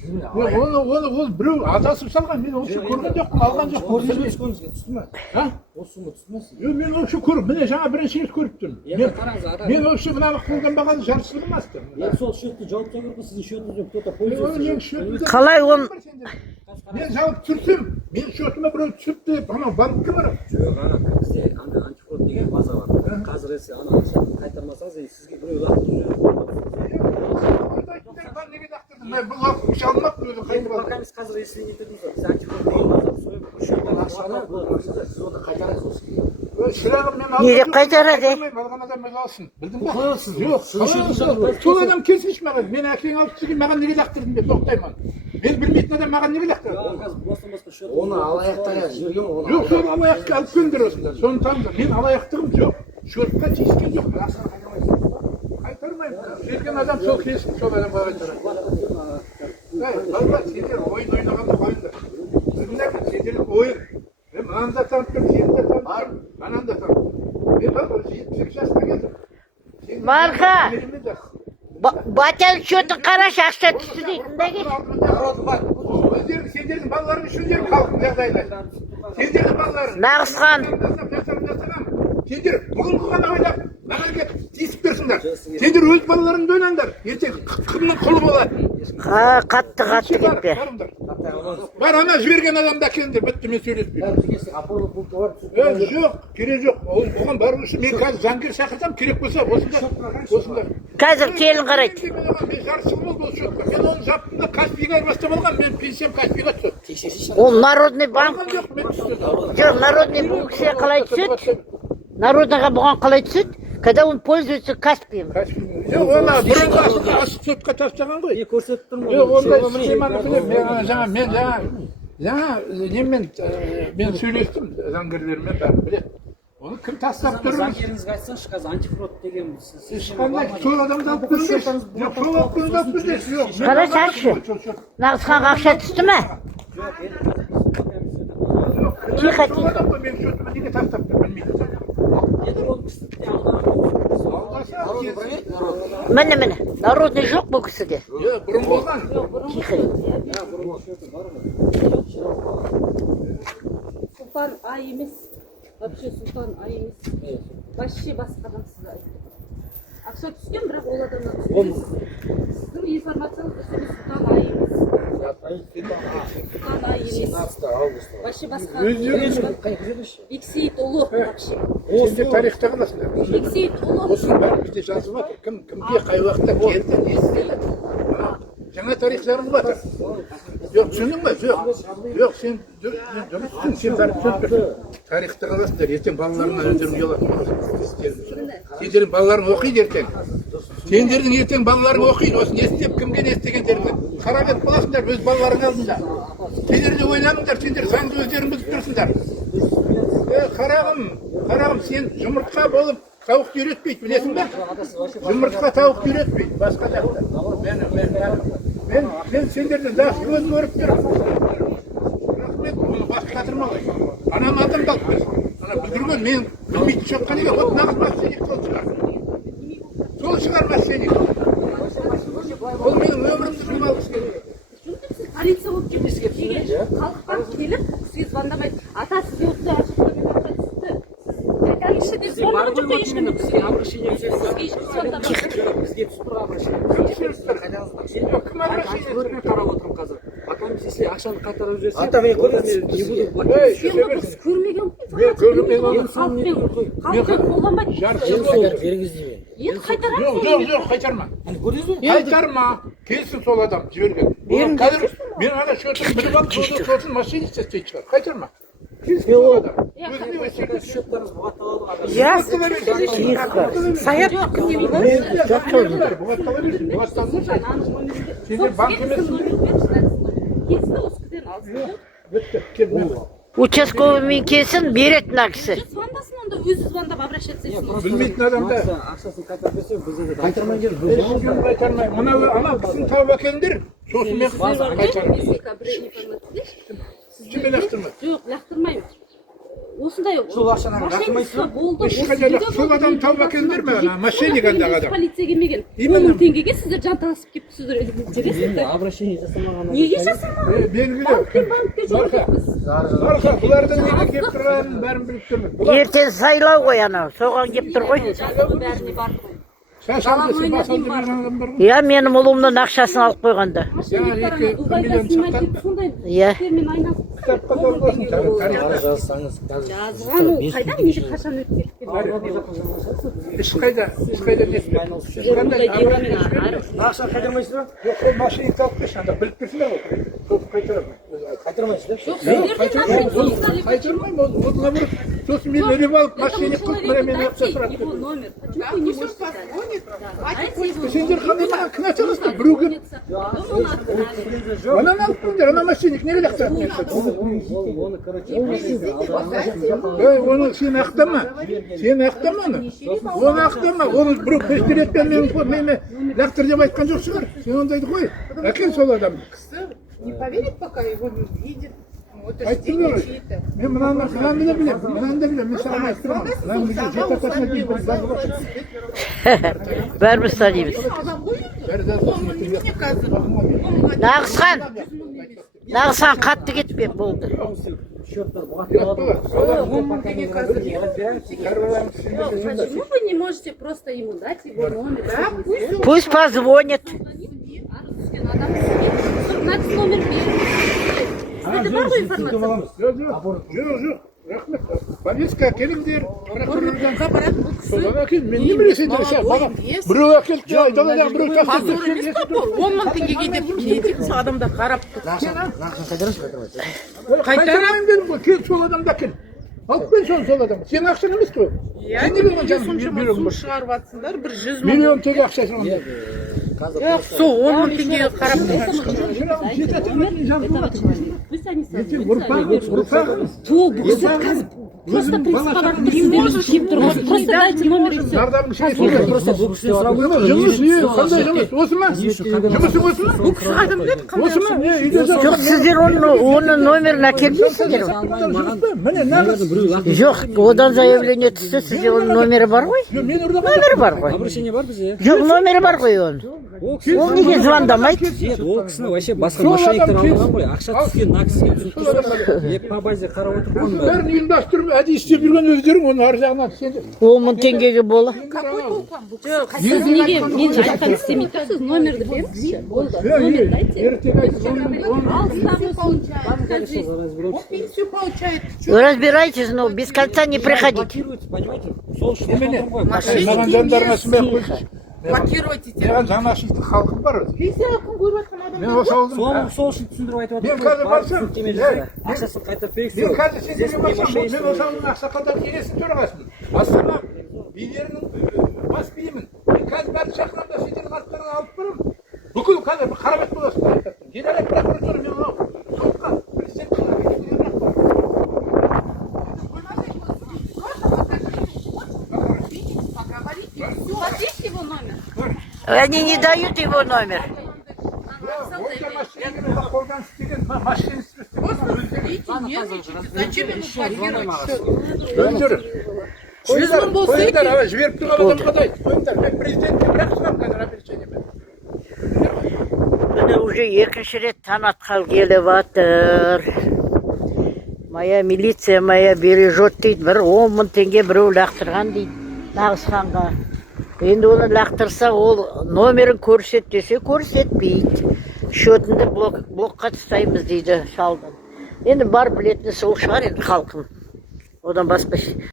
Ол біреу адасып салған, мен вообще көрген жоқпын, алған жоқпын. Түсті ме? Осы сумма түсті ме? Мен вообще көріп, міне жаңа бірінші рет көріп тұрмын. Мен вообще мынаны қолдан бағаны жарысылым асты. Сол счетті жауып тұрып, сіздің счетіңізден кто-то пользуется. Қалай он? Мен жауып түрсем, мен счетыма біреу түсіпті, анау банкке барам. Жоқ, бізде антифрод деген база бар. Қазір есе ақшаны қайтармасаңыз, сізге біреу лақтырып Мен бұл ақша алмап өзі қайтып алды. Біз қазір есіне кетірдіңіз ғой. Біз антифрод деген база сойып, ақшаны сіз оны қайтарасыз осы кезде. Шырағым мен Не деп қайтарады? Алған адам өз алсын. Білдің ба? Жоқ, сол адам келсінші маған. Мен әкең алып түсіген маған неге лақтырдың деп тоқтаймын. Мен білмейтін адам маған неге лақтырды? Оны алаяқтарға жіберген ғой. Жоқ, сол алаяқты алып келіңдер осында. Соны таныңдар. Мен алаяқтығым жоқ. Шотқа тиіскен жоқ. Қайтармаймын. Жерген адам сол келсін, сол адамға қайтарады. Балалар, сендер ойын ойнағанды қойыңдар. Сендер ойын. Мен мынаны да танып тұрмын, сені де танып тұрмын, ананы да танып тұрмын. Мен бақы 78 жасқа келдім. Марқа! Батяның счетін қарашы, ақша түсті дейтін де кеш. Сендердің балаларың үшін де халқын жағдайлай. Сендердің балаларың. Нағысқан. Сендер бүгінгі ғана ойлап, маған кеп тиісіп берсіңдер. Сендер өз балаларыңды ойнаңдар. Ертең кімнің құлы болады. Қатты кетпе. Бар, ана жіберген адамды әкеліңдер, бітті, мен сөйлеспеймін. Жоқ, керек жоқ. Оған бару үшін мен қазір заңгер шақырсам, керек болса, осында. Қазір келін қарайды. Мен жарысым болды ол шотқа. Мен оны жаптым да Каспийға айырбастап алған, мен пенсиям Каспийға түседі. Ол народный банк. Жоқ, народный бұл кісіге қалай түседі? Народныйға бұған қалай түседі? Когда он пользуется Каспием. Оны бұрынғы асық сотқа тастаған ғой. Көрсеттім ғой. Ондай схеманы білем. Мен сөйлестім заңгерлермен бәрін білем. Оны кім тастап тұр? Заңгеріңізге айтсаңшы, қазір антифрод деген ешқандай сол адамды алып көріңдерші. Жоқ, сол алып көріңдерші. Қарашы айтшы. Нағысқанға ақша түсті ме? Тихо. Мен шөтіме неге тастап тұр, білмейді. Міне, народный жоқ бұл кісіде. Бұрын болған. Тихо. Султан ай емес. Вообще Султан ай емес. Вообще басқадан сіз айтты. Ақша түскен, бірақ ол адамнан түспес. Сіздің информацияңыз дұрыс Султан ай емес. Султан ай емес. Вообще басқа. Бексейіт ұлы вообще. Сендер тарихта қаласыңдар. Бексейіт ұлы. Осының бәрі бізде жазылып жатыр. Кімге қай уақытта келді, не істеді. Жаңа тарих жазылып жатыр. Жоқ, түсіндің ба? Жоқ, сен дұрыссың, сен бәрі түсініп тұрсың. Тарихта қаласыңдар, ертең балаларыңнан өздерің ұялатын боласың. Сендердің балаларың оқиды ертең. Сендердің ертең балаларың оқиды, осы не істеп, кімге не істегендеріңді. Қарап ет боласыңдар өз балаларың алдында. Сендер де ойланыңдар, сендер заңды өздерің бұзып тұрсыңдар. Қарағым, сен жұмыртқа болып тауық үйретпейді, білесің бе? Жұмыртқа тауық үйретпейді, басқа жақта. Мен сендерден жақсы көз көріп тұрмын. Рахмет, оны басқатырма ғой. Анам адамды алып берсін. Ана бүлдірген, мен білмейтін шотқа неге, вот нағыз мошенник сол шығар. Сол шығар мошенник. Ол менің өмірімді жұмалғысы келеді. Полиция болып келіп, халықтан келіп, сізге звондамайды. Ата, сізге осы ашықта мен ақша түсті. Айтаңызшы деп звондаған жоқ та ешкімді бізге. Бізге түсіп тұр обращение. Кім обращение қарап отырмын қазір. Атамыз если ақшаны қайтарып жіберсе, Сен бұны біз көрмеген халықпен қолданбайды. Енді қайтарамыз. Жоқ, қайтарма. Қайтарма. Келсін сол адам жіберген. Қазір мен ана шөтін біліп алып, сосын мошенник істейтін шығар. Қайтарма. Келсін сол адам. счеттарыңыз бұғатталады. Саят сендер банк емессің. участковыймен келсін, беретін ақысы. Звондасын, онда өзі звондап обращаться етсін. Білмейтін адамда Ақшасын қайтарып берсе, бізде қайтармай келіп. қайтармай. Ана біздің тауып әкеліңдер, сосын мен қайтарым. Кіммен лақтырмайды? Жоқ, лақтырмаймын. осындай Сол ақшаны мошенничество болды. Ешқайда жоқ. Сол адам тауып әкеліңдер ме, ана мошенник андай адам? Полиция келмеген. Именно. 10 000 теңгеге сіздер жанталасып келіп жүресіздер. Обращение жасамаған. Неге жасамаған? Белгілі. Банкке жолдаппыз. Барша, бұлардың неге келіп тұрғанын бәрін біліп тұрмын. ертең сайлау ғой анау соған кеп тұр ғой Жазғы бәріне барды ғой. Шашалды сен басалды берген адам бар ғой. иә менің ұлымның ақшасын алып қойғанда Дубайда снимать сондай иә істермен айналысып Кітапқа жазылсын, тарихта. Жазсаңыз жазған ол қайдан неге қашан өтіп кеткен? Ешқайда не істемейді. Ондай деламен ақша қайтармайсыз ба? Жоқ, ол мошенник алып келші, анда біліп тұрсыңдар ғой. Сосын қайтарамын. Қайтармайсыз ба? Қайтармаймын, ол наоборот. Сосын мен іліп алып, мошенник қылып, мына мен ақша сұрап Его тұрмын. номер. Почему вы не можете дать? Сендер қандай маған кінә саласыңдар, біреуге. Онан алып келіңдер, ана мошенник неге лақтырады мен сізді? Оны, короче, Оны сен ақтама. Сен ақтама оны. Оны ақтама. Оны біреу көштереткен мені лақтыр деп айтқан жоқ шығар. Сен ондайды қой. Әкел сол адамды. Не поверит, пока его не увидит. Ну, это же Айттым деньги ғой. чьи-то. Мен мынаны да білемін, мынаны да білемін. Мен саған айтып тұрмын. Мынаны білемін. Жеті атасына дейін бір заңы бар. бәріміз танимыз Бәрі де Мне кажется, нағысхан қатты кетпек болды счеттар Почему вы не можете просто ему дать его номер? Да, пусть пусть позвонит Нәтіс номер беріңіз. Сізде бар ғой информация? Жоқ. Рахмет. Повестка әкеліңдер. Прокурордан. Содан әкел. Мен не білесіңдер ше. Біреу әкелді. Айтады да біреу тастады. 10 000 теңгеге деп кетіп сол адамда қарап тұр. Қайтарамын дедім ғой. Кел сол адамды әкел. Алып кел сол адам. Сен ақшаң емес қой. Сен неге маған Соншама беруің су бар? шығарып жатсыңдар, бір 100 000. Миллион теңге ақшасын онда. Жоқ, сол 10 000 теңгеге қарап тұрған. Пусть они Ертең созвонятся. ұрпағым. То, бұл кісі қазір просто принципқа барып сіздермен киіп тұр ғой. Просто дайте номер и все. Зардабын шешуге. Просто бұл кісіден сұрап Жұмыс не? Қандай жұмыс? Осы ма? Жұмысың осы ма? Бұл кісі қайдан біледі қандай Осы ма? Не, үйде жоқ сіздер оның номерін әкелмейсіңдер ғой Міне нағыз. жоқ одан заявление түссе сізде оның номері бар ғой Мен ұрдым. номері бар ғой обращение бар бізде. жоқ номері бар ғой оның ол неге звондамайды Нет, ол кісіні вообще басқа мошенниктер алған ғой. Ақша түскен, мына кісіге түсіп тұрса, по базе қарап отырып оның бәрі. Бәрін ұйымдастырып әдейі істеп жүрген өздерің оның ар жағынан сендер. 10 000 теңгеге бола Сіз неге мен жақтан істемейді да, сіз номерді беріңізші. Болды. Номер дайте. Ертең айтып Он пенсию получает. разбирайтесь но без конца не приходите Блокируется, понимаете? Сол үшін отырмын ғой. маған жандарына сынбай ақ қойшы. Блокируйте. Маған жанашырлық халқым бар. Пенсия алқын көріп жатқан адам. Мен осы ауылдың. Сол үшін түсіндіріп айтып Мен отырмын. қазір барсам, ақшасын қайтарып берейік. Мен қазір сендерге барсам, мен осы ауылдың ақсақалдар кеңесінің төрағасымын. Астана билерінің бас биімін. Мен қазір бәрін шақырамын да сендердің аттарыңа алып барамын. Бүкіл қазір қарабет боласың. Генерал прокуратура мен мынау соққан президенттің У вас есть его номер? они не дают его номер қолдан істеген мошенничество Зачем ему блокировать? Өндір. Қойыңдар, жіберіп тұрған адамға да айт. Қойыңдар, мен президентке бірақ шығам қазір обращениемен. міне уже екінші рет таң атқалы келіп жатыр моя милиция моя бережет дейді бір 10 000 теңге біреу лақтырған дейді нағысханға енді оны лақтырса ол номерін көрсет десе көрсетпейді счетыңды блокқа тастаймыз дейді шалдан енді бар білетіні сол шығар енді халқым одан басқа